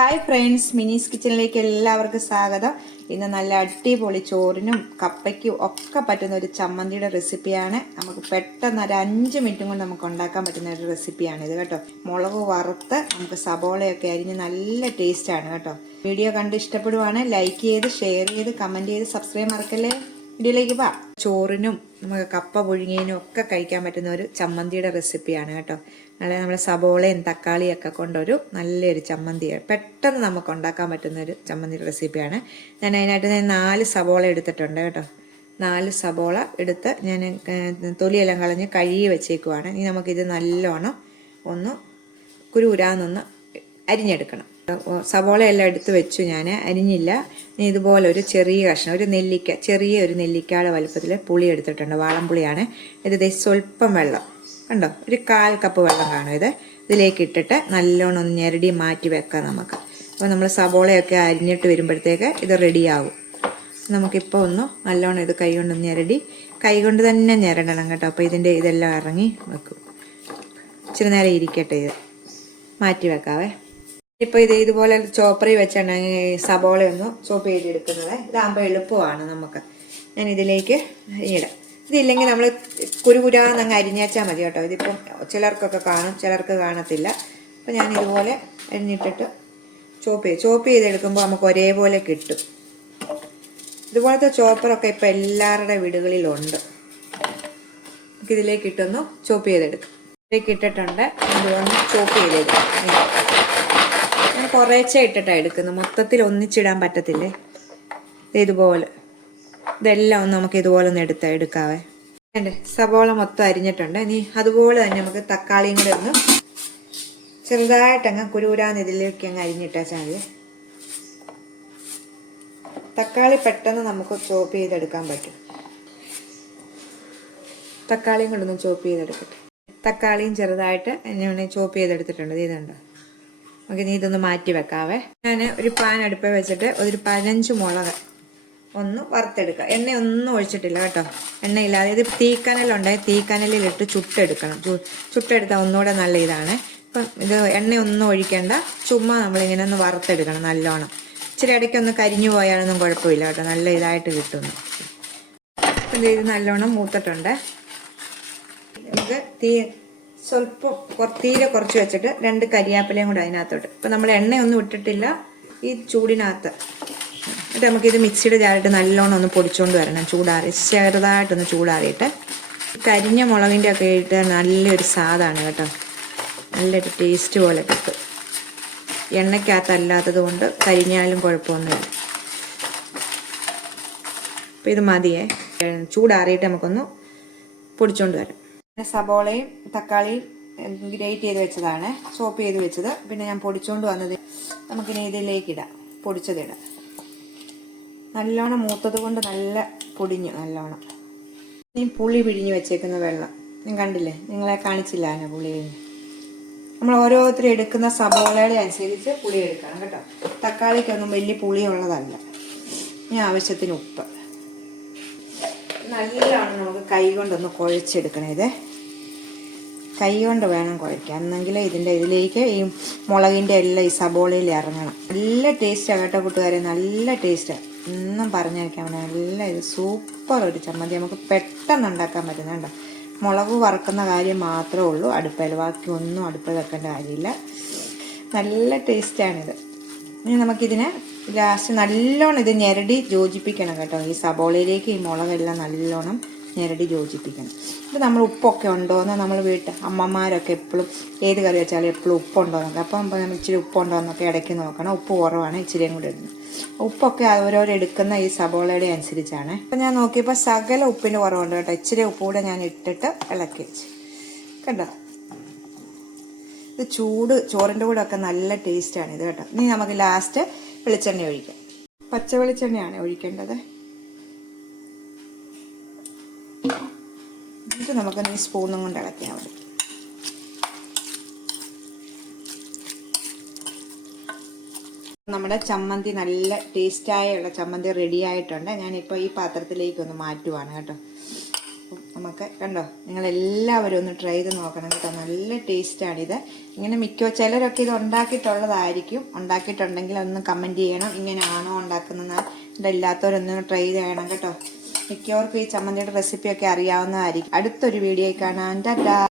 Hi friends മിനീസ് കിച്ചണിലേക്ക് എല്ലാവർക്കും സ്വാഗതം. ഇന്ന് നല്ല അടിപൊളി ചോറിനും കപ്പയ്ക്കും ഒക്കെ പറ്റുന്ന ഒരു ചമ്മന്തിയുടെ റെസിപ്പിയാണ്. നമുക്ക് പെട്ടെന്ന് ഒരു അഞ്ച് മിനിറ്റും കൊണ്ട് നമുക്ക് ഉണ്ടാക്കാൻ പറ്റുന്ന ഒരു റെസിപ്പിയാണ് ഇത് കേട്ടോ. മുളക് വറുത്ത് നമുക്ക് സബോളയൊക്കെ അരിഞ്ഞ് നല്ല ടേസ്റ്റാണ് കേട്ടോ. വീഡിയോ കണ്ട് ഇഷ്ടപ്പെടുവാണ് ലൈക്ക് ചെയ്ത് ഷെയർ ചെയ്ത് കമന്റ് ചെയ്ത് സബ്സ്ക്രൈബ് മറക്കല്ലേ? വീഡിയോയിലേക്ക് വാ ചോറിനും നമുക്ക് കപ്പ പുഴുങ്ങിയതിനും ഒക്കെ കഴിക്കാൻ പറ്റുന്ന ഒരു ചമ്മന്തിയുടെ റെസിപ്പിയാണ് കേട്ടോ. നല്ല നമ്മുടെ സബോളയും തക്കാളിയും ഒക്കെ കൊണ്ടൊരു നല്ലൊരു ചമ്മന്തിയാണ് പെട്ടെന്ന് നമുക്ക് ഉണ്ടാക്കാൻ പറ്റുന്ന ഒരു ചമ്മന്തിയുടെ റെസിപ്പിയാണ് ഞാൻ അതിനായിട്ട് ഞാൻ നാല് സബോള എടുത്തിട്ടുണ്ട് കേട്ടോ. നാല് സബോള എടുത്ത് ഞാൻ തൊലിയെല്ലാം കളഞ്ഞ് കഴുകി വെച്ചേക്കുവാണ്. ഇനി നമുക്കിത് നല്ലോണം ഒന്ന് കുരുകുരാന്നൊന്ന് അരിഞ്ഞെടുക്കണം. സവോള എല്ലാം എടുത്ത് വെച്ചു ഞാൻ. അരിഞ്ഞില്ല. ഇതുപോലെ ഒരു ചെറിയ കഷ്ണം ഒരു നെല്ലിക്ക ചെറിയ ഒരു നെല്ലിക്കയുടെ വലുപ്പത്തിൽ പുളി എടുത്തിട്ടുണ്ട്. വാളംപുളിയാണ് ഇത് സ്വല്പം വെള്ളം. കണ്ടോ? ഒരു കാൽ കപ്പ് വെള്ളം കാണും ഇത്. ഇതിലേക്ക് ഇട്ടിട്ട് നല്ലോണം ഒന്ന് ഞെരടി മാറ്റി വെക്കാം നമുക്ക്. അപ്പോൾ നമ്മൾ സവോളയൊക്കെ അരിഞ്ഞിട്ട് വരുമ്പോഴത്തേക്ക് ഇത് റെഡിയാവും നമുക്കിപ്പോൾ ഒന്ന് നല്ലോണം ഇത് കൈ കൊണ്ട് ഞെരടി. കൈ കൊണ്ട് തന്നെ ഞെരടണം കേട്ടോ. അപ്പോൾ ഇതിന്റെ ഇതെല്ലാം ഇറങ്ങി വെക്കും. ഇച്ചിരി നേരം ഇരിക്കട്ടെ ഇത്. മാറ്റി വെക്കാവേ. ഇപ്പോൾ ഇത് ഇതുപോലെ ചോപ്പറി വെച്ചാണ് സബോള ഒന്ന് ചോപ്പ് ചെയ്തെടുക്കുന്നത്. ഇതാകുമ്പോൾ എളുപ്പമാണ് നമുക്ക്. ഞാൻ ഇതിലേക്ക് ഇടാം. ഇതില്ലെങ്കിൽ നമ്മൾ കുരുകുരാന്ന് അങ്ങ് അരിഞ്ഞേച്ചാൽ മതി കേട്ടോ. ഇതിപ്പം ചിലർക്കൊക്കെ കാണും ചിലർക്ക് കാണത്തില്ല. അപ്പോൾ ഞാൻ ഇതുപോലെ അരിഞ്ഞിട്ടിട്ട് ചോപ്പ് ചെയ്യും ചോപ്പ് ചെയ്തെടുക്കുമ്പോൾ നമുക്ക് ഒരേപോലെ കിട്ടും. ഇതുപോലത്തെ ചോപ്പറൊക്കെ ഇപ്പം എല്ലാവരുടെ വീടുകളിലുണ്ട്. നമുക്കിതിലേക്ക് ഇട്ടൊന്ന് ചോപ്പ് ചെയ്തെടുക്കും. ഇതിലേക്ക് ഇട്ടിട്ടുണ്ട്. ഇതൊന്ന് ചോപ്പ് ചെയ്തെടുക്കാം. കുറേശ്ശെ ഇട്ടിട്ടാണ് എടുക്കുന്നത്. മൊത്തത്തിൽ ഒന്നിച്ചിടാൻ പറ്റത്തില്ലേ? ഇതുപോലെ. ഇതെല്ലാം ഒന്ന് നമുക്ക് ഇതുപോലെ ഒന്ന് എടുത്ത് എടുക്കാവേ. എന്റെ സബോള മൊത്തം അരിഞ്ഞിട്ടുണ്ട്. ഇനി അതുപോലെ തന്നെ നമുക്ക് തക്കാളിയും കൂടെ ഒന്ന് ചെറുതായിട്ടങ്ങ് കുരുകുരാന്ന് ഇതിലേക്ക് അങ്ങ് അരിഞ്ഞിട്ടാച്ചാൽ മതി തക്കാളി പെട്ടെന്ന് നമുക്ക് ചോപ്പ് ചെയ്തെടുക്കാൻ പറ്റും. തക്കാളിയും കൊണ്ടൊന്ന് ചോപ്പ് ചെയ്തെടുക്കട്ടെ. തക്കാളിയും ചെറുതായിട്ട് ഞാൻ ചോപ്പ് ചെയ്തെടുത്തിട്ടുണ്ട്. ഇതുണ്ട് നമുക്ക് നീ ഇതൊന്ന് മാറ്റി വെക്കാവേ. ഞാൻ ഒരു പാൻ അടുപ്പ് വെച്ചിട്ട് ഒരു പതിനഞ്ച് മുളക് ഒന്ന് വറുത്തെടുക്കുക എണ്ണയൊന്നും ഒഴിച്ചിട്ടില്ല കേട്ടോ. എണ്ണയില്ലാതെ ഇത് തീക്കനലുണ്ടായി തീക്കനലിലിട്ട് ചുട്ടെടുക്കണം. ചുട്ടെടുത്താൽ ഒന്നുകൂടെ നല്ല ഇതാണ്. ഇപ്പം ഇത് എണ്ണയൊന്നും ഒഴിക്കേണ്ട. ചുമ്മാ നമ്മളിങ്ങനെ ഒന്ന് വറുത്തെടുക്കണം നല്ലോണം. ഇച്ചിരി ഇടയ്ക്കൊന്ന് കരിഞ്ഞു പോയാലൊന്നും കുഴപ്പമില്ല കേട്ടോ. നല്ല ഇതായിട്ട് കിട്ടുന്നു ഇത് നല്ലോണം മൂത്തിട്ടുണ്ട്. നമുക്ക് തീ സ്വല്പം കുറത്തീരെ തീരെ കുറച്ച് വെച്ചിട്ട് രണ്ട് കരിയാപ്പിലയും കൂടെ അതിനകത്തോട്ട്. ഇപ്പം നമ്മൾ എണ്ണയൊന്നും ഇട്ടിട്ടില്ല ഈ ചൂടിനകത്ത്. എന്നിട്ട് നമുക്കിത് മിക്സിയുടെ ജാറിട്ട് നല്ലോണം ഒന്ന് പൊടിച്ചുകൊണ്ട് വരണം. ചൂടാറി ചെറുതായിട്ടൊന്ന് ചൂടാറിയിട്ട്. കരിഞ്ഞ മുളകിന്റെ ഒക്കെ ഇട്ട് നല്ലൊരു സാധാണ് കേട്ടോ. നല്ലൊരു ടേസ്റ്റ് പോലെ കിട്ടും. എണ്ണയ്ക്കകത്തല്ലാത്തത് കൊണ്ട് കരിഞ്ഞാലും കുഴപ്പമൊന്നുമില്ല. അപ്പം ഇത് മതിയേ. ചൂടാറിയിട്ട് നമുക്കൊന്ന് പൊടിച്ചുകൊണ്ട് വരാം. പിന്നെ സബോളയും തക്കാളിയും ഗ്രേറ്റ് ചെയ്ത് വെച്ചതാണ്. ചോപ്പ് ചെയ്ത് വെച്ചത്. പിന്നെ ഞാൻ പൊടിച്ചുകൊണ്ട് വന്നത് നമുക്കിനി ഇതിലേക്ക് ഇടാം. പൊടിച്ചതിടാം നല്ലോണം മൂത്തത് കൊണ്ട് നല്ല പൊടിഞ്ഞു നല്ലോണം. ഇനി പുളി പിഴിഞ്ഞ് വെച്ചേക്കുന്ന വെള്ളം. ഞാൻ കണ്ടില്ലേ? നിങ്ങളെ കാണിച്ചില്ല അതിനെ പുളി പിഴിഞ്ഞ് നമ്മൾ ഓരോരുത്തരും എടുക്കുന്ന സബോളയുടെ അനുസരിച്ച് പുളി എടുക്കണം കേട്ടോ. തക്കാളിക്കൊന്നും വലിയ പുളി ഉള്ളതല്ല ഇനി ആവശ്യത്തിന് ഉപ്പ്. നല്ലോണം നമുക്ക് കൈ കൊണ്ടൊന്ന് കുഴച്ചെടുക്കണം ഇത്. കൈ കൊണ്ട് വേണം കുഴയ്ക്കാൻ. എന്നെങ്കിൽ ഇതിന്റെ ഇതിലേക്ക് ഈ മുളകിന്റെ എല്ലാം ഈ സബോളയിൽ ഇറങ്ങണം. നല്ല ടേസ്റ്റാണ് കേട്ടോ കൂട്ടുകാരെ നല്ല ടേസ്റ്റാണ് ഒന്നും പറഞ്ഞേക്കാൻ നല്ല ഇത് സൂപ്പർ ഒരു ചമ്മന്തി നമുക്ക് പെട്ടെന്ന് ഉണ്ടാക്കാൻ പറ്റുന്ന കേട്ടോ മുളക് വറക്കുന്ന കാര്യം മാത്രമേ ഉള്ളൂ. അടുപ്പയിൽ ബാക്കി ഒന്നും അടുപ്പിൽ വെക്കേണ്ട കാര്യമില്ല. നല്ല ടേസ്റ്റാണിത് ഇനി നമുക്കിതിനെ ലാസ്റ്റ് നല്ലോണം ഇത് ഞെരടി യോജിപ്പിക്കണം കേട്ടോ. ഈ സബോളയിലേക്ക് ഈ മുളകെല്ലാം നല്ലോണം ഞെരടി യോജിപ്പിക്കണം. ഇത് നമ്മൾ ഉപ്പൊക്കെ ഉണ്ടോയെന്ന് നമ്മൾ വീട്ടിൽ അമ്മമാരൊക്കെ എപ്പോഴും ഏത് കറി വെച്ചാലും എപ്പോഴും ഉപ്പുണ്ടോ എന്നൊക്കെ അപ്പം നമ്മൾ ഇച്ചിരി ഉപ്പുണ്ടോ എന്നൊക്കെ ഇടയ്ക്ക് നോക്കണം. ഉപ്പ് കുറവാണ് ഇച്ചിരിയും കൂടി ഇടുന്നത് ഉപ്പൊക്കെ ഓരോരോ എടുക്കുന്ന ഈ സബോളയുടെ അനുസരിച്ചാണ്. അപ്പം ഞാൻ നോക്കിയപ്പോൾ സകല ഉപ്പിന് കുറവുണ്ട് കേട്ടോ. ഇച്ചിരി ഉപ്പ് കൂടെ ഞാൻ ഇട്ടിട്ട് ഇളക്കി വെച്ച്. കണ്ടോ? ഇത് ചൂട് ചോറിന്റെ കൂടെ ഒക്കെ നല്ല ടേസ്റ്റാണ് ഇത് കേട്ടോ. ഇനി നമുക്ക് ലാസ്റ്റ് വെളിച്ചെണ്ണ ഒഴിക്കാം. പച്ച വെളിച്ചെണ്ണയാണ് ഒഴിക്കേണ്ടത്. എന്നിട്ട് നമുക്ക് ഈ സ്പൂണും കൊണ്ട് ഇളക്കിയാൽ മതി. നമ്മുടെ ചമ്മന്തി നല്ല ടേസ്റ്റായുള്ള ചമ്മന്തി റെഡി ആയിട്ടുണ്ട്. ഞാനിപ്പോൾ ഈ പാത്രത്തിലേക്ക് ഒന്ന് മാറ്റുവാണ് കേട്ടോ. നമുക്ക് കണ്ടോ നിങ്ങളെല്ലാവരും ഒന്ന് ട്രൈ ചെയ്ത് നോക്കണം കേട്ടോ. നല്ല ടേസ്റ്റാണിത് ഇങ്ങനെ മിക്ക ചിലരൊക്കെ ഇത് ഉണ്ടാക്കിയിട്ടുള്ളതായിരിക്കും. ഉണ്ടാക്കിയിട്ടുണ്ടെങ്കിൽ ഒന്ന് കമന്റ് ചെയ്യണം. ഇങ്ങനെയാണോ ഉണ്ടാക്കുന്നത് ഇതല്ലാത്തവരൊന്ന് ട്രൈ ചെയ്യണം കേട്ടോ. മിക്കവർക്കും ഈ ചമ്മന്തിയുടെ റെസിപ്പിയൊക്കെ അറിയാവുന്നതായിരിക്കും. അടുത്തൊരു വീഡിയോ കാണാൻ ടാറ്റാ.